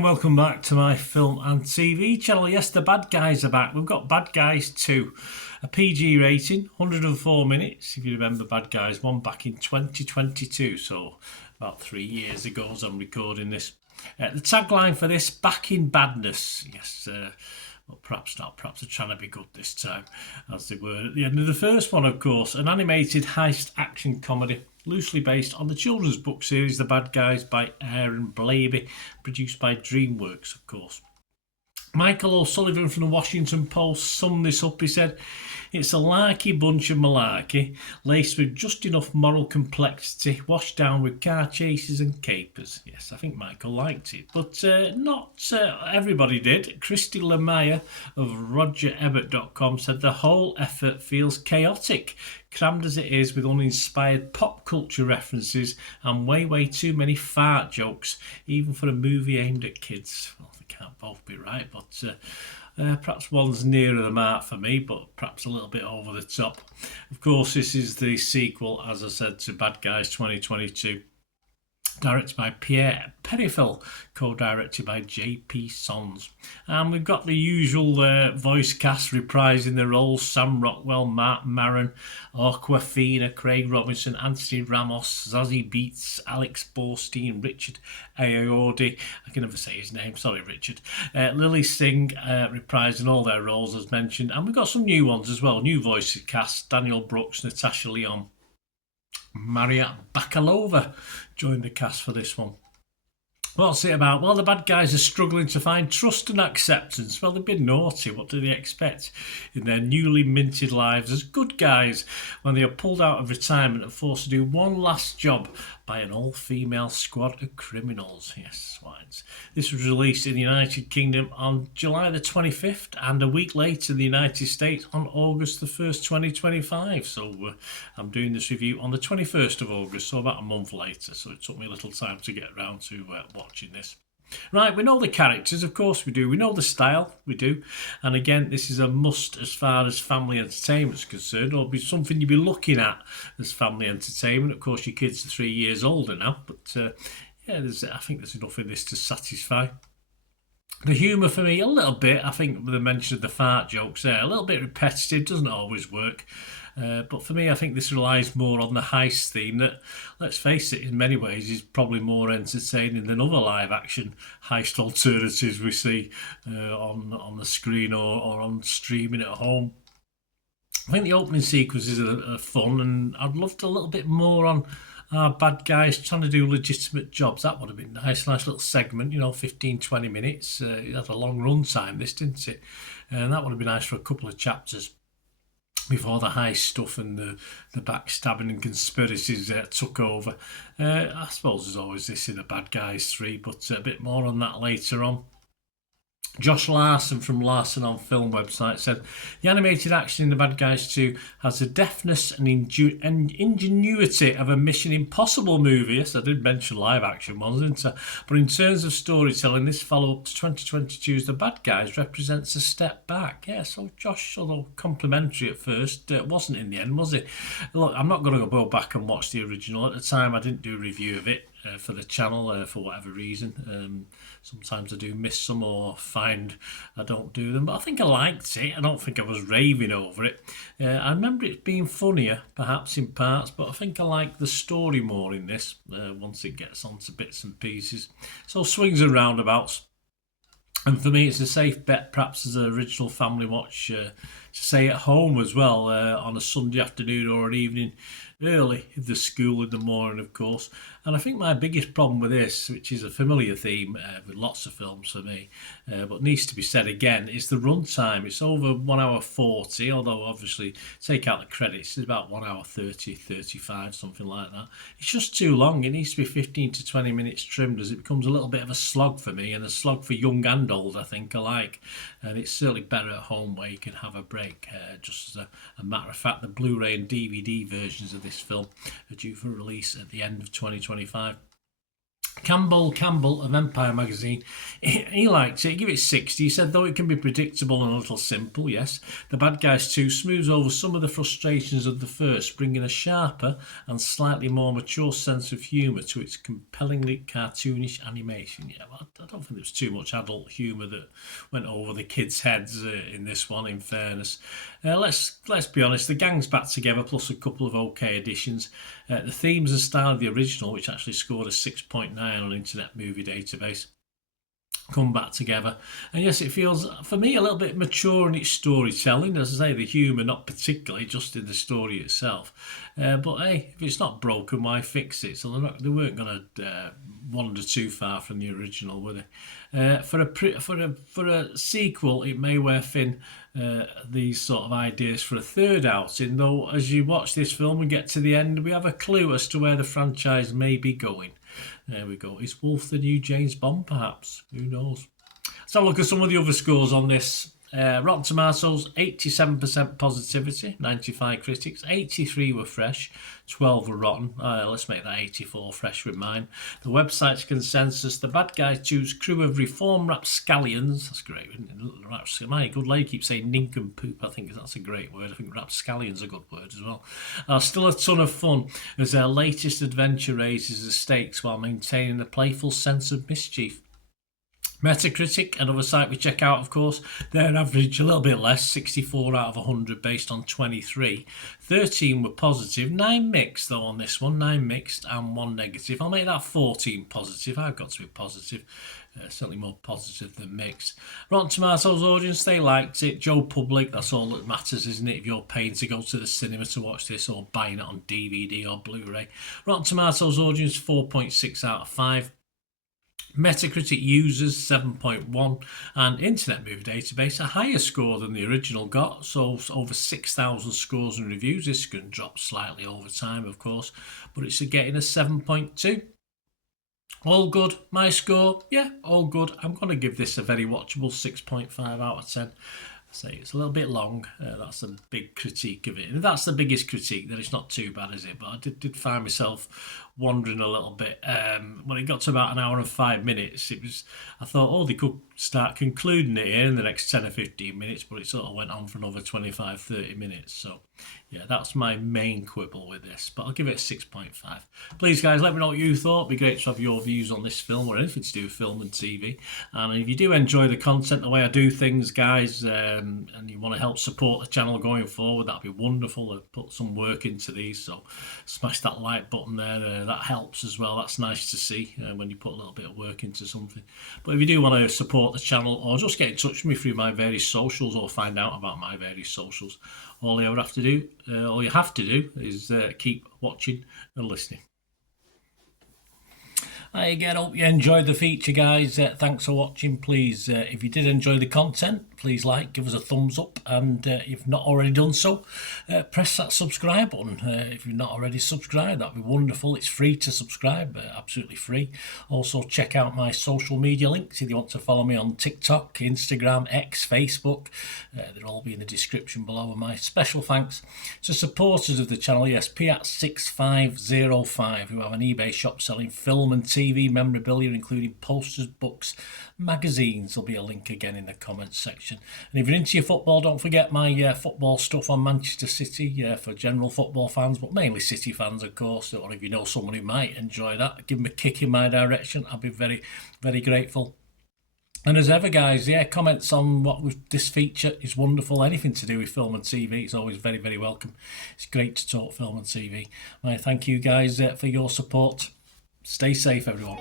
Welcome back to my film and TV channel. Yes, the bad guys are back. We've got Bad Guys 2, a PG rating, 104 minutes. If you remember, Bad Guys 1 back in 2022, so about 3 years ago as I'm recording this. The tagline for this, back in badness. Yes, well, perhaps not. Perhaps they're trying to be good this time, as they were at the end of the first one, of course. An animated heist action comedy, loosely based on the children's book series The Bad Guys by Aaron Blabey, produced by DreamWorks, of course. Michael O'Sullivan from the Washington Post summed this up. He said, "It's a larky bunch of malarkey, laced with just enough moral complexity, washed down with car chases and capers." Yes, I think Michael liked it, but not everybody did. Christy Lemire of RogerEbert.com said the whole effort feels chaotic, crammed as it is with uninspired pop culture references and way too many fart jokes, even for a movie aimed at kids. Well, they can't both be right, but perhaps one's nearer the mark for me, but perhaps a little bit over the top. Of course, this is the sequel, as I said, to Bad Guys 2022. Directed by Pierre Perifel, co-directed by J.P. Sons. And we've got the usual voice cast reprising the roles: Sam Rockwell, Mark Maron, Awkwafina, Craig Robinson, Anthony Ramos, Zazie Beetz, Alex Borstein, Richard Ayoade, I can never say his name, sorry Richard, Lily Singh, reprising all their roles as mentioned. And we've got some new ones as well, new voice cast: Daniel Brooks, Natasha Lyonne, Maria Bakalova joined the cast for this one. What's it about? Well, the bad guys are struggling to find trust and acceptance. Well, they've been naughty. What do they expect in their newly minted lives as good guys when they are pulled out of retirement and forced to do one last job by an all-female squad of criminals? Yes, swines. This was released in the United Kingdom on July the 25th and a week later in the United States on August the 1st, 2025. So I'm doing this review on the 21st of August, so about a month later. So it took me a little time to get around to watching this. Right, we know the characters, of course we do. We know the style, we do. And again, this is a must as far as family entertainment is concerned. It'll be something you'll be looking at as family entertainment. Of course, your kids are 3 years older now, but yeah, I think there's enough in this to satisfy. The humour for me, a little bit, I think with the mention of the fart jokes there, a little bit repetitive, doesn't always work. But for me, I think this relies more on the heist theme that, let's face it, in many ways is probably more entertaining than other live-action heist alternatives we see on the screen or on streaming at home. I think the opening sequences are fun, and I'd loved a little bit more on our bad guys trying to do legitimate jobs. That would have been nice little segment, 15-20 minutes. It had a long run time, this, didn't it? And that would have been nice for a couple of chapters before the heist stuff and the backstabbing and conspiracies took over. I suppose there's always this in the Bad Guys 3, but a bit more on that later on. Josh Larson from Larson on Film website said, the animated action in The Bad Guys 2 has the deftness and ingenuity of a Mission Impossible movie. Yes, I did mention live action ones, didn't I? But in terms of storytelling, this follow-up to 2022's The Bad Guys represents a step back. Yeah, so Josh, although complimentary at first, wasn't in the end, was it? Look, I'm not going to go back and watch the original. At the time, I didn't do a review of it for the channel for whatever reason. Sometimes I do miss some or find I don't do them, but I think I liked it. I don't think I was raving over it. I remember it being funnier, perhaps in parts, but I think I like the story more in this once it gets onto bits and pieces. So swings and roundabouts. And for me, it's a safe bet, perhaps as an original family watch, to say at home as well, on a Sunday afternoon or an evening, early, if there's school in the morning, of course. And I think my biggest problem with this, which is a familiar theme with lots of films for me, but needs to be said again, is the runtime. It's over 1 hour 40, although obviously take out the credits, it's about 1 hour 30, 35, something like that. It's just too long. It needs to be 15 to 20 minutes trimmed, as it becomes a little bit of a slog for me, and a slog for young and old, I think, alike. and it's certainly better at home where you can have a break. Just as a matter of fact, the Blu-ray and DVD versions of this film are due for release at the end of 2025. Campbell of Empire magazine, he liked it. He gave it 60. He said, though it can be predictable and a little simple, yes, The Bad Guys 2 smooths over some of the frustrations of the first, bringing a sharper and slightly more mature sense of humour to its compellingly cartoonish animation. Yeah, well, I don't think there was too much adult humour that went over the kids' heads in this one, in fairness. Let's be honest, the gang's back together, plus a couple of okay additions. The themes and style of the original, which actually scored a 6.9 on Internet Movie Database, come back together. And yes, it feels, for me, a little bit mature in its storytelling. As I say, the humour not particularly, just in the story itself. But hey, if it's not broken, why fix it? So they weren't going to wander too far from the original, were they? For a sequel, it may wear thin these sort of ideas for a third outing, though as you watch this film and get to the end, we have a clue as to where the franchise may be going. There we go. Is Wolf the new James Bond, perhaps? Who knows? Let's have a look at some of the other scores on this. Rotten Tomatoes, 87% positivity, 95 critics, 83 were fresh, 12 were rotten. Let's make that 84 fresh with mine. The website's consensus, The Bad Guys 2's crew of reform rapscallions, that's great, isn't it? My good lady keeps saying nincompoop. I think that's a great word. I think rapscallion's a good word as well. Still a ton of fun as their latest adventure raises the stakes while maintaining a playful sense of mischief. Metacritic, another site we check out, of course, their average a little bit less, 64 out of 100 based on 23. 13 were positive, 9 mixed though on this one, 9 mixed and 1 negative. I'll make that 14 positive. I've got to be positive, certainly more positive than mixed. Rotten Tomatoes audience, they liked it. Joe Public, that's all that matters, isn't it? If you're paying to go to the cinema to watch this or buying it on DVD or Blu-ray. Rotten Tomatoes audience, 4.6 out of 5. Metacritic users 7.1 and Internet Movie Database a higher score than the original got, so over 6,000 scores and reviews. This can drop slightly over time, of course, but it's getting a 7.2. All good. My score, yeah, all good. I'm going to give this a very watchable 6.5 out of 10. Say it's a little bit long. That's a big critique of it. And that's the biggest critique, that it's not too bad, is it? But I did find myself wondering a little bit. When it got to about an hour and 5 minutes, I thought, oh, they could start concluding it here in the next 10 or 15 minutes, but it sort of went on for another 25, 30 minutes. So, yeah, that's my main quibble with this. But I'll give it a 6.5. Please, guys, let me know what you thought. It'd be great to have your views on this film or anything to do with film and TV. And if you do enjoy the content, the way I do things, guys, and you want to help support the channel going forward, that'd be wonderful. I've put some work into these, so smash that like button there. That helps as well. That's nice to see when you put a little bit of work into something. But if you do want to support the channel or just get in touch with me through my various socials or find out about my various socials, all you have to do is keep watching and listening. Hi again, hope you enjoyed the feature, guys. Thanks for watching. Please, if you did enjoy the content, please give us a thumbs up, and if you've not already done so, press that subscribe button. If you're not already subscribed, that'd be wonderful. It's free to subscribe, absolutely free. Also, check out my social media links if you want to follow me on TikTok, Instagram, X, Facebook. They'll all be in the description below. And my special thanks to supporters of the channel, yes, Piat6505, who have an eBay shop selling film and TV memorabilia, including posters, books, magazines. There'll be a link again in the comments section. And if you're into your football, don't forget my football stuff on Manchester City for general football fans, but mainly City fans, of course. Or if you know someone who might enjoy that, give them a kick in my direction. I'll be very, very grateful. And as ever, guys, comments on this feature is wonderful. Anything to do with film and TV is always very, very welcome. It's great to talk film and TV. I thank you, guys, for your support. Stay safe, everyone.